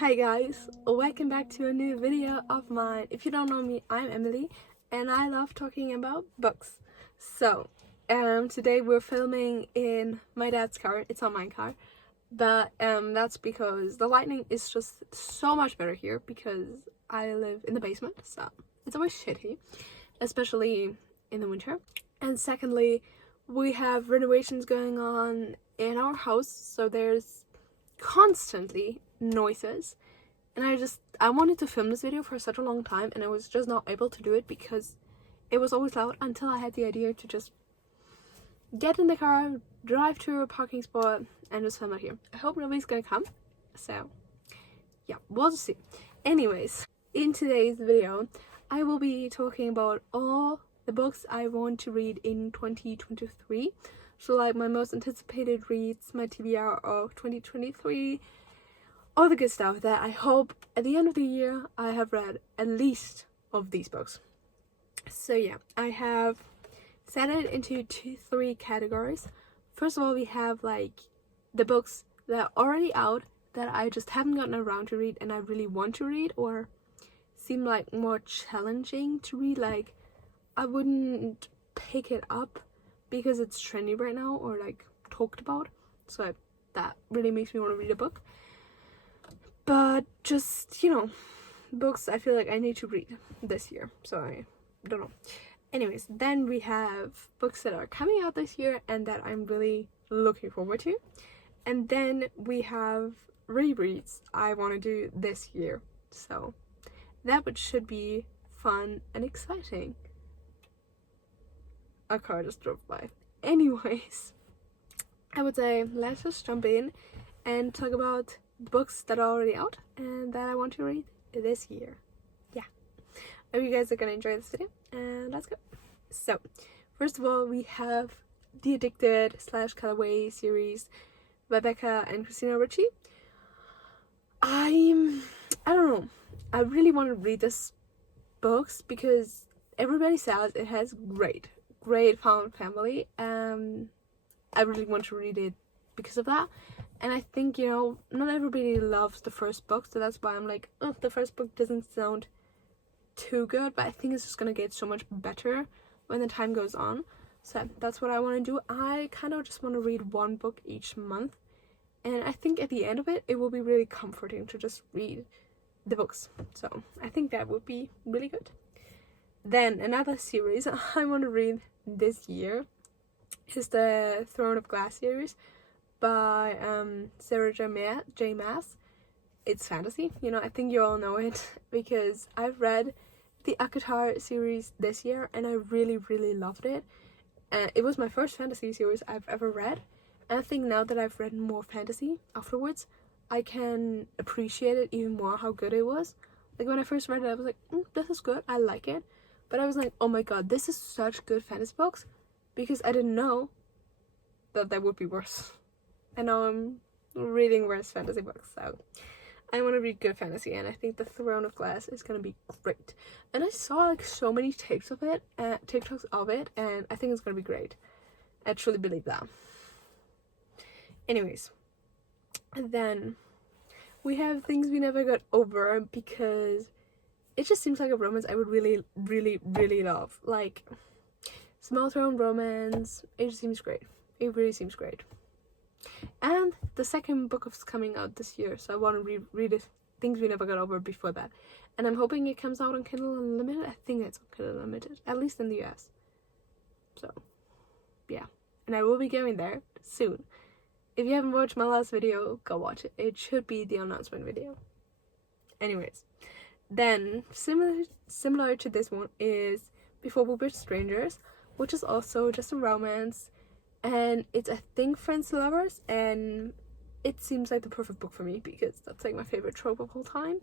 Hi guys, welcome back to a new video of mine. If you don't know me, I'm Emily and I love talking about books. So, today we're filming in my dad's car. It's not my car, but that's because the lighting is just so much better here because I live in the basement, so it's always shitty, especially in the winter. And secondly, we have renovations going on in our house, so there's constantly noises, and I wanted to film this video for such a long time and I was just not able to do it because it was always loud until I had the idea to just get in the car, drive to a parking spot and just film it here. I hope nobody's gonna come, so yeah, we'll just see. Anyways, in today's video I will be talking about all the books I want to read in 2023. So like my most anticipated reads, my TBR of 2023, all the good stuff that I hope at the end of the year I have read at least of these books. So yeah, I have set it into three categories. First of all, we have like the books that are already out that I just haven't gotten around to read and I really want to read or seem like more challenging to read. Like I wouldn't pick it up because it's trendy right now or like talked about, so that really makes me want to read a book. But just, you know, books I feel like I need to read this year, so I don't know. Anyways, then we have books that are coming out this year and that I'm really looking forward to, and then we have rereads I want to do this year, so that should be fun and exciting. A car just drove by. Anyways, I would say let's just jump in and talk about books that are already out and that I want to read this year. Yeah, I hope you guys are gonna enjoy this video and let's go. So first of all, we have the Addicted / Callaway series by Becca and Christina Ricci. I don't know, I really want to read this books because everybody says it has great found family. I really want to read it because of that, and I think, you know, not everybody loves the first book, so that's why I'm like, oh, the first book doesn't sound too good, but I think it's just gonna get so much better when the time goes on. So that's what I want to do. I kind of just want to read one book each month, and I think at the end of it will be really comforting to just read the books, so I think that would be really good. Then another series I want to read this year is the Throne of Glass series by Sarah J. Maas. It's fantasy, you know, I think you all know it because I've read the ACOTAR series this year and I really loved it. It was my first fantasy series I've ever read, and I think now that I've read more fantasy afterwards, I can appreciate it even more how good it was. Like when I first read it, I was like, this is good, I like it. But I was like, oh my god, this is such good fantasy books, because I didn't know that would be worse. And now I'm reading worse fantasy books, so I want to read good fantasy, and I think the Throne of Glass is gonna be great. And I saw like so many TikToks of it, and I think it's gonna be great. I truly believe that. Anyways, and then we have Things We Never Got Over, because it just seems like a romance I would really love. Like small town romance, it just seems great. It really seems great. And the second book is coming out this year, so I want to read it, Things We Never Got Over, before that. And I'm hoping it comes out on Kindle Unlimited. I think it's on Kindle Unlimited, at least in the US. So yeah, and I will be going there soon. If you haven't watched my last video, go watch it. It should be the announcement video. Anyways, then similar to this one is Before We Were Strangers, which is also just a romance, and it's I think friends to lovers, and it seems like the perfect book for me because that's like my favorite trope of all time.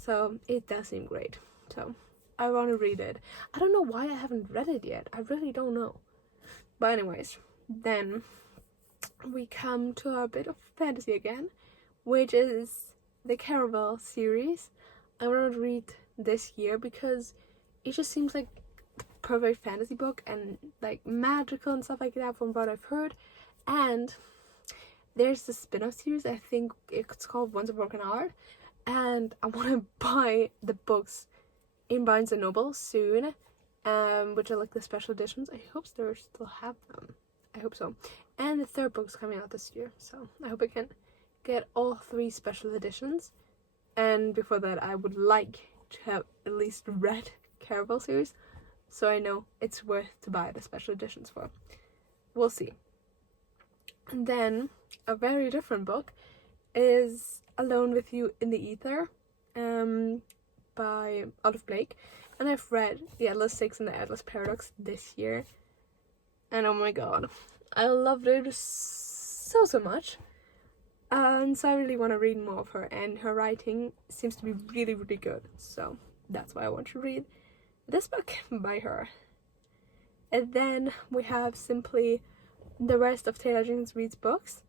So it does seem great. So I want to read it. I don't know why I haven't read it yet. I really don't know. But anyways, then we come to a bit of fantasy again, which is the Caraval series. I want to read this year because it just seems like the perfect fantasy book and like magical and stuff like that from what I've heard. And there's the spin-off series, I think it's called Once a Broken Heart, and I want to buy the books in Barnes and Noble soon, which are like the special editions. I hope they still have them. I hope so. And the third book's coming out this year, so I hope I can get all 3 special editions. And before that, I would like to have at least read Caraval series, so I know it's worth to buy the special editions for. We'll see. And then a very different book is Alone with You in the Ether, by Olive Blake. And I've read the Atlas 6 and the Atlas Paradox this year, and oh my god, I loved it so much. And so I really want to read more of her, and her writing seems to be really good, so that's why I want to read this book by her. And then we have simply the rest of Taylor Jenkins Reid's books,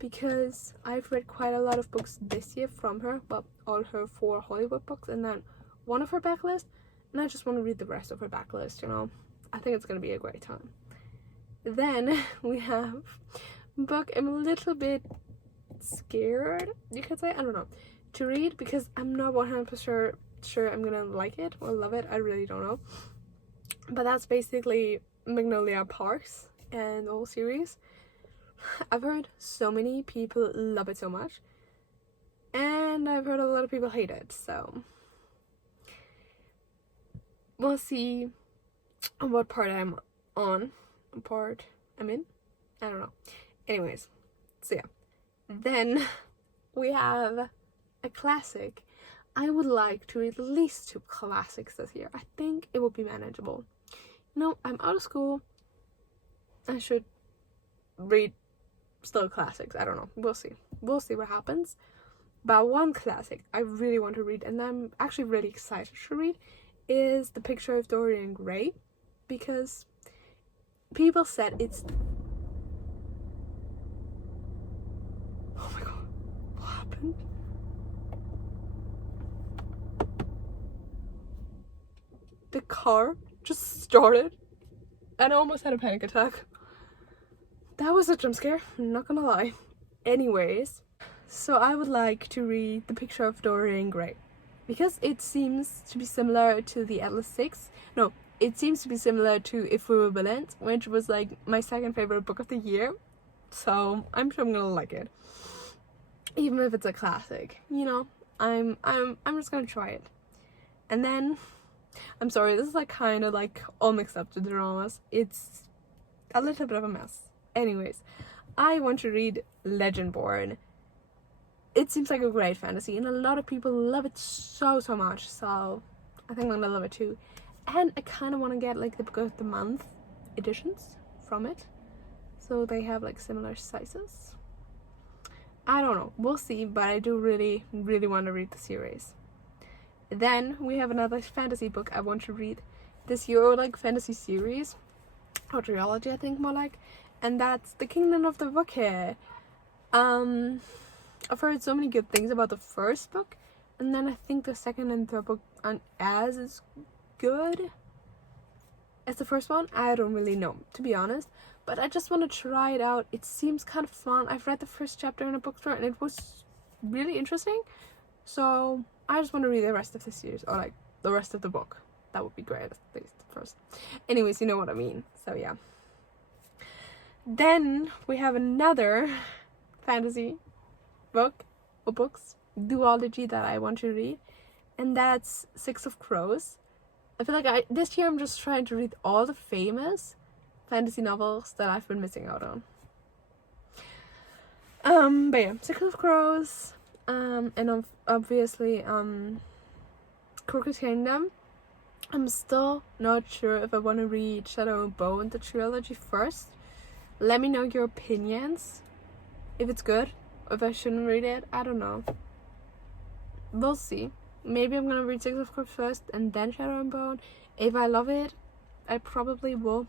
because I've read quite a lot of books this year from her, well, all her 4 Hollywood books and then one of her backlist, and I just want to read the rest of her backlist, you know. I think it's going to be a great time. Then we have a book I'm a little bit scared, you could say, I don't know, to read, because I'm not 100% sure I'm gonna like it or love it. I really don't know. But that's basically Magnolia Parks and the whole series. I've heard so many people love it so much, and I've heard a lot of people hate it, so we'll see what part I'm in. I don't know. Anyways, so yeah. Then we have a classic. I would like to read at least 2 classics this year. I think it will be manageable. You know, I'm out of school. I should read still classics. I don't know. We'll see. We'll see what happens. But one classic I really want to read, and I'm actually really excited to read, is The Picture of Dorian Gray, because people said it's... Oh my god, what happened? The car just started and I almost had a panic attack. That was a jump scare, I'm not gonna lie. Anyways, so I would like to read The Picture of Dorian Gray, because it seems to be similar to the Atlas 6. No, it seems to be similar to If We Were Villains, which was like my second favorite book of the year. So I'm sure I'm gonna like it, even if it's a classic. You know, I'm just gonna try it. And then, I'm sorry, this is like kind of like all mixed up to the dramas. It's a little bit of a mess. Anyways, I want to read Legendborn. It seems like a great fantasy, and a lot of people love it so much, so I think I'm gonna love it too. And I kind of want to get like the Book of the Month editions from it, so they have like similar sizes. I don't know, we'll see, but I do really want to read the series. Then we have another fantasy book I want to read this year, or like fantasy series, or trilogy I think more like, and that's The Kingdom of the Bouquet. I've heard so many good things about the first book, and then I think the second and third book aren't as good as the first one. I don't really know, to be honest, but I just want to try it out. It seems kind of fun. I've read the first chapter in a bookstore and it was really interesting, so I just want to read the rest of the series, or like the rest of the book. That would be great, at least first. Anyways, you know what I mean, so yeah. Then we have another fantasy book or books duology that I want to read, and that's Six of Crows. I feel like this year I'm just trying to read all the famous fantasy novels that I've been missing out on. But yeah, Six of Crows, and obviously Crooked Kingdom. I'm still not sure if I want to read Shadow and Bone, the trilogy, first. Let me know your opinions, if it's good, or if I shouldn't read it. I don't know. We'll see. Maybe I'm gonna read Six of Crows first and then Shadow and Bone. If I love it, I probably will.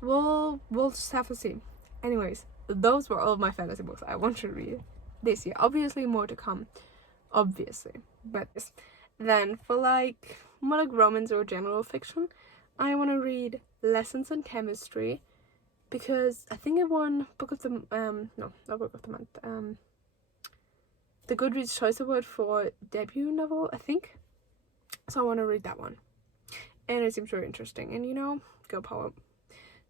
We'll just have to see. Anyways, those were all of my fantasy books I want to read this year. Obviously more to come, obviously. But then for like more like romance or general fiction, I want to read Lessons in Chemistry, because I think it won Book of the no, not Book of the Month, the Goodreads Choice Award for debut novel, I think. So I want to read that one. And it seems very interesting. And you know, go poem.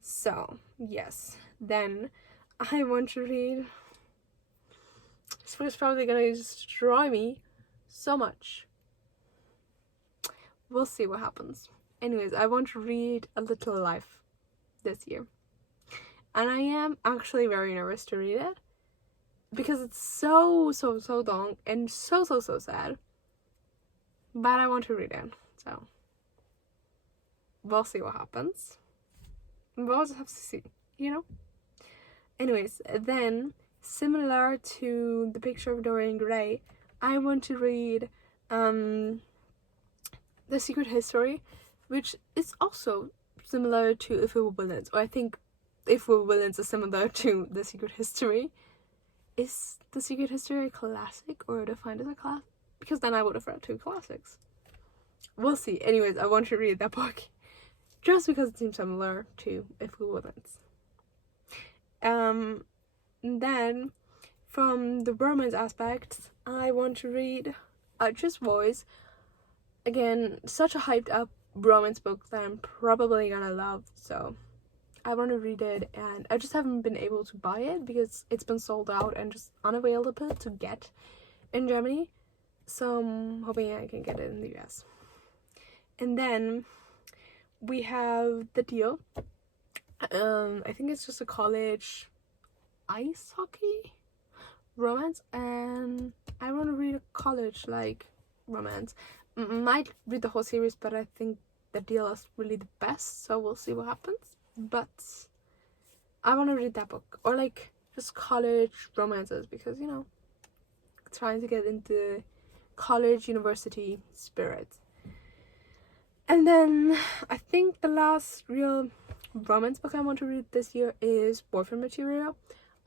So, yes. Then I want to read... This book is probably going to destroy me so much. We'll see what happens. Anyways, I want to read A Little Life this year. And I am actually very nervous to read it. Because it's so long and so sad. But I want to read it. So, we'll see what happens. We'll just have to see, you know? Anyways, then, similar to The Picture of Dorian Gray, I want to read The Secret History, which is also similar to If We Were Villains, or I think If We Were Villains is similar to The Secret History. Is The Secret History a classic or defined as a classic? Because then I would have read 2 classics. We'll see. Anyways, I want to read that book just because it seems similar to If We Were Villains. Then, from the romance aspects, I want to read Archer's Voice. Again, such a hyped up romance book that I'm probably gonna love, so I want to read it, and I just haven't been able to buy it because it's been sold out and just unavailable to get in Germany, so I'm hoping I can get it in the US. And then we have The Deal. I think it's just a college ice hockey romance, and I want to read a college like romance. Might read the whole series, but I think The Deal is really the best, so we'll see what happens. But I want to read that book, or like just college romances, because you know, trying to get into college university spirit. And then I think the last real romance book I want to read this year is Boyfriend Material.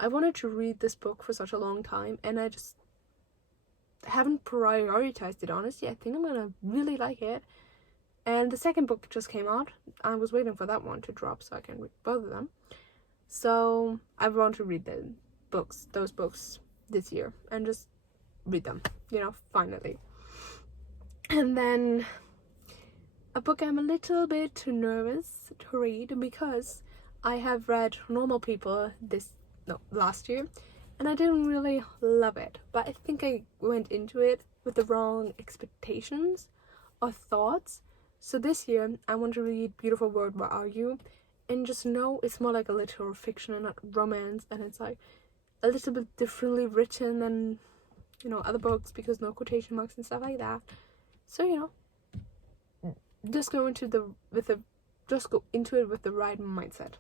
I wanted to read this book for such a long time, and I just haven't prioritized it, honestly. I think I'm gonna really like it. And the second book just came out. I was waiting for that one to drop so I can read both of them. So I want to read those books this year and just read them, you know, finally. And then a book I'm a little bit too nervous to read because I have read Normal People last year, and I didn't really love it. But I think I went into it with the wrong expectations or thoughts. So this year I want to read Beautiful World, Where Are You? And just know it's more like a literal fiction and not romance, and it's like a little bit differently written than, you know, other books because no quotation marks and stuff like that. So, you know, just go into it with the right mindset.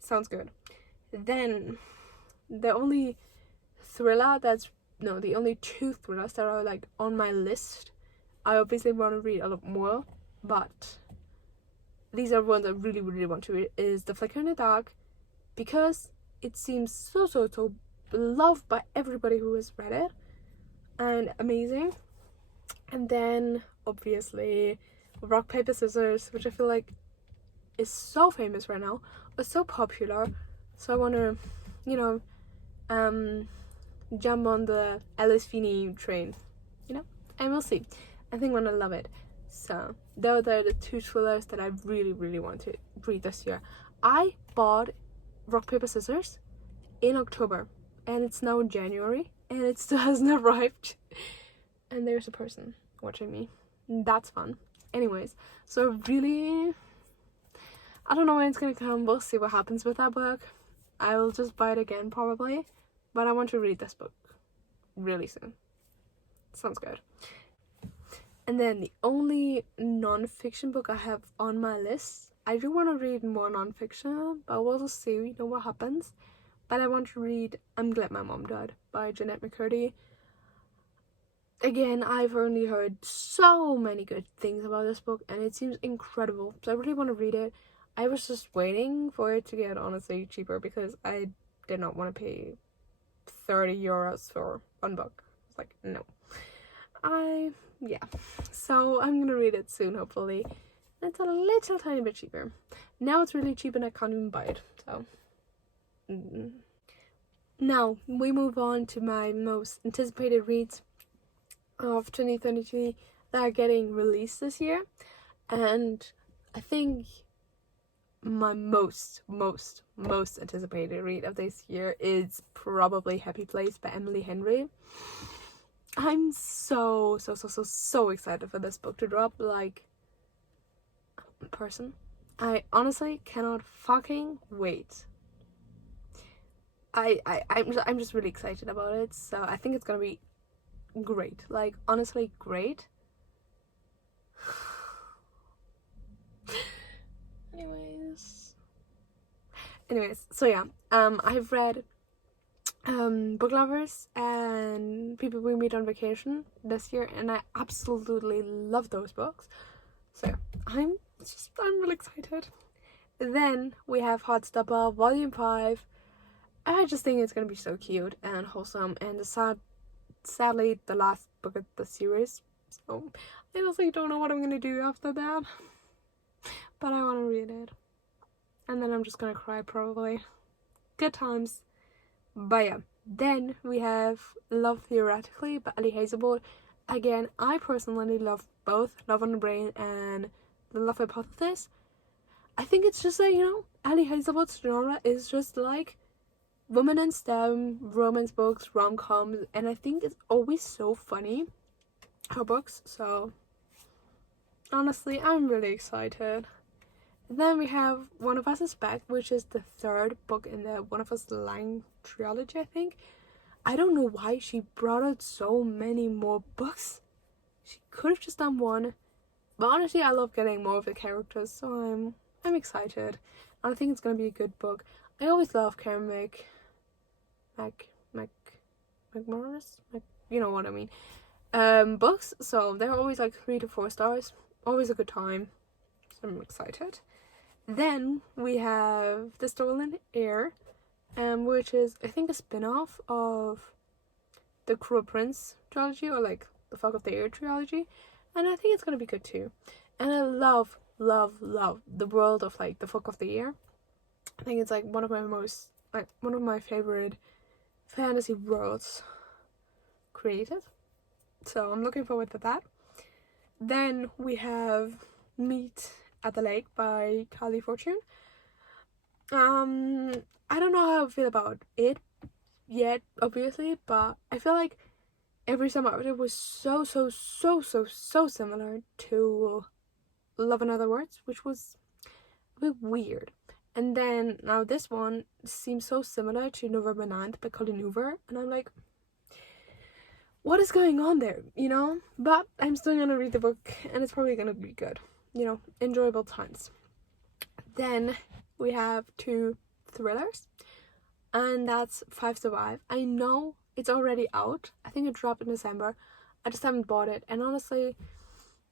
Sounds good. Then the only two thrillers that are like on my list, I obviously want to read a lot more, but these are ones I really want to read, is The Flicker in the Dark, because it seems so beloved by everybody who has read it, and amazing. And then obviously Rock, Paper, Scissors, which I feel like is so famous right now, or so popular, so I want to, you know, jump on the Alice Feeney train, you know, and we'll see. I think I'm gonna love it. So those are the 2 thrillers that I really want to read this year. I bought Rock, Paper, Scissors in October, and it's now January, and it still hasn't arrived. And there's a person watching me. That's fun. Anyways, so really, I don't know when it's gonna come. We'll see what happens with that book. I will just buy it again probably, but I want to read this book really soon. Sounds good. And then the only non-fiction book I have on my list, I do want to read more non-fiction, but we'll just see, you know, what happens. But I want to read I'm Glad My Mom Died by Jeanette McCurdy. Again, I've only heard so many good things about this book, and it seems incredible, so I really want to read it. I was just waiting for it to get honestly cheaper because I did not want to pay 30 euros for one book. It's like, no. Yeah, so I'm gonna read it soon, hopefully. It's a little tiny bit cheaper. Now it's really cheap and I can't even buy it, so. Now we move on to my most anticipated reads of 2023 that are getting released this year, and I think my most anticipated read of this year is probably Happy Place by Emily Henry. I'm so excited for this book to drop, like, in person. I honestly cannot fucking wait. I'm just really excited about it, so I think it's gonna be great. Like, honestly, great. Anyways, so yeah, I've read Book Lovers and People We Meet on Vacation this year, and I absolutely love those books. So I'm really excited. Then we have Heartstopper Volume 5. I just think it's gonna be so cute and wholesome, and sadly the last book of the series. So I honestly don't know what I'm gonna do after that, but I want to read it, and then I'm just gonna cry probably. Good times. But yeah, then we have Love Theoretically by Ali Hazelwood. Again, I personally love both Love on the Brain and The Love Hypothesis. I think it's just like, Ali Hazelwood's genre is just like women in STEM, romance books, rom-coms, and I think it's always so funny, her books, so honestly, I'm really excited. Then we have One of Us Is Back, which is the third book in the One of Us Lying trilogy, I think. I don't know why she brought out so many more books. She could have just done one, but honestly, I love getting more of the characters, so I'm excited. And I think it's gonna be a good book. I always love Karen McMorris, you know what I mean, books, so they're always like 3 to 4 stars, always a good time, so I'm excited. Then we have The Stolen Heir, which is, I think, a spin-off of the Cruel Prince trilogy, or like the Fog of the Air trilogy, and I think it's gonna be good too. And I love the world of like the Fog of the Air. I think it's like one of my favorite fantasy worlds created, so I'm looking forward to that. Then we have Meet at the Lake by Carly Fortune. I don't know how I feel about it yet, obviously, but I feel like every summer of it was so similar to Love and Other Words, which was a bit weird. And then now this one seems so similar to November 9th by Colleen Hoover, and I'm like, what is going on there, But I'm still gonna read the book, and it's probably gonna be good, enjoyable times. Then we have 2 thrillers, and that's 5 Survive. I know it's already out. I think it dropped in December. I just haven't bought it, and honestly,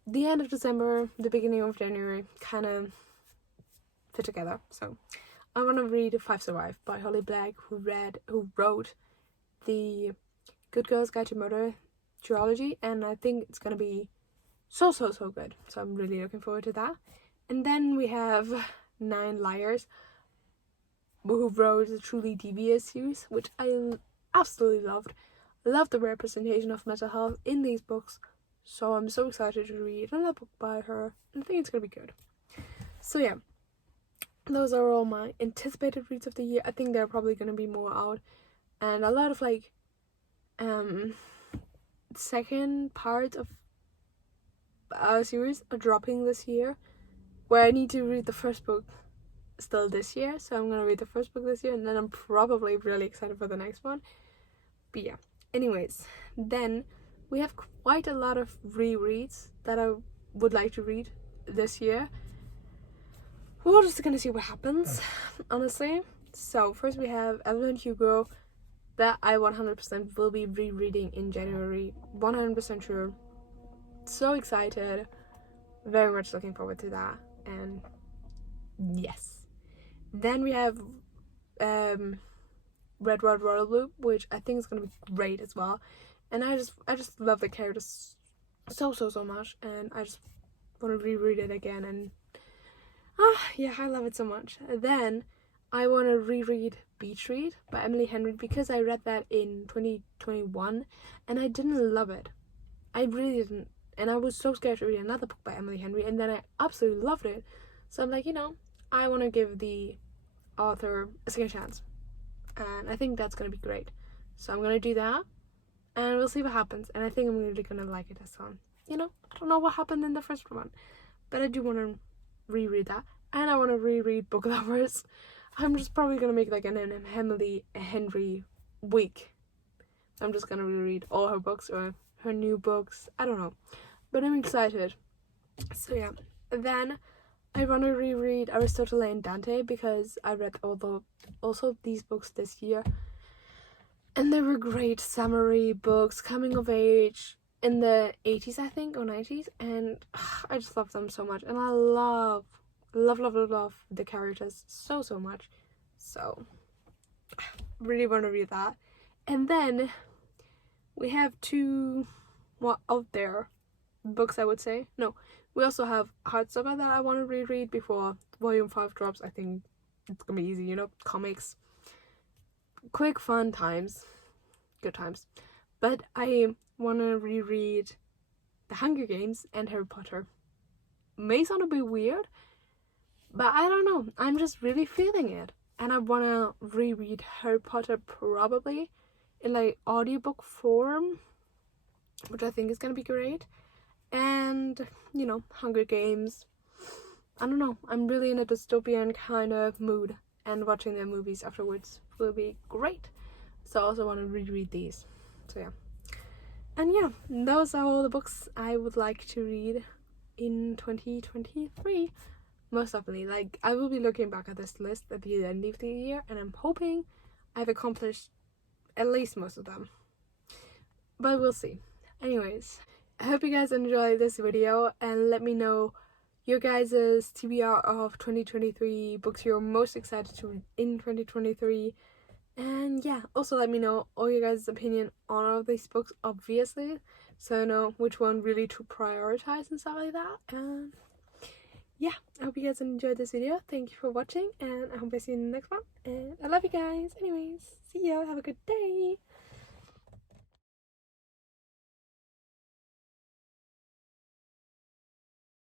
the end of December, the beginning of January kind of fit together. So I want to read 5 Survive by Holly Black, who wrote the Good Girls Guide to Murder trilogy, and I think it's gonna be so good. So I'm really looking forward to that. And then we have 9 Liars, who wrote the Truly Devious series, which I absolutely loved. I love the representation of mental health in these books, so I'm so excited to read another book by her, and I think it's gonna be good. So yeah, those are all my anticipated reads of the year. I think there are probably gonna be more out, and a lot of like second part of our series are dropping this year, where I need to read the first book still this year, so I'm gonna read the first book this year, and then I'm probably really excited for the next one. But yeah, anyways, then we have quite a lot of rereads that I would like to read this year. We're just gonna see what happens, honestly. So first we have Evelyn Hugo, that I 100% will be rereading in January, 100% sure. So excited, very much looking forward to that, and yes. Then we have Red Red Royal Blue, which I think is gonna be great as well, and I just love the characters so much, and I just want to reread it again, and yeah, I love it so much. Then I want to reread beach read by Emily Henry because I read that in 2021 and I didn't love it. I really didn't. And I was so scared to read another book by Emily Henry, and then I absolutely loved it. So I'm like, I want to give the author a second chance. And I think that's going to be great. So I'm going to do that, and we'll see what happens. And I think I'm really going to like it this time. I don't know what happened in the first one, but I do want to reread that. And I want to reread Book Lovers. I'm just probably going to make like an Emily Henry week. I'm just going to reread all her books or her new books. I don't know. But I'm excited. So yeah. Then I want to reread Aristotle and Dante because I read also these books this year. And they were great samurai books, coming of age in the 80s, I think, or 90s. And I just love them so much. And I love the characters so much. So really want to read that. And then we have two out there books, I would say. No, we also have Heartstopper that I want to reread before volume 5 drops. I think it's gonna be easy, comics, quick fun times, good times. But I want to reread The Hunger Games and Harry Potter. May sound a bit weird, but I don't know, I'm just really feeling it. And I want to reread Harry Potter probably in like audiobook form, which I think is gonna be great. And Hunger Games, I don't know, I'm really in a dystopian kind of mood, and watching their movies afterwards will be great. So I also want to reread these. So yeah. And yeah, those are all the books I would like to read in 2023. Most definitely. Like, I will be looking back at this list at the end of the year, and I'm hoping I've accomplished at least most of them. But we'll see. Anyways, I hope you guys enjoyed this video, and let me know your guys' TBR of 2023 books you're most excited to read in 2023. And yeah, also let me know all your guys' opinion on all of these books, obviously, so I know which one really to prioritize and stuff like that. And yeah, I hope you guys enjoyed this video. Thank you for watching, and I hope I see you in the next one. And I love you guys. Anyways, see ya. Have a good day.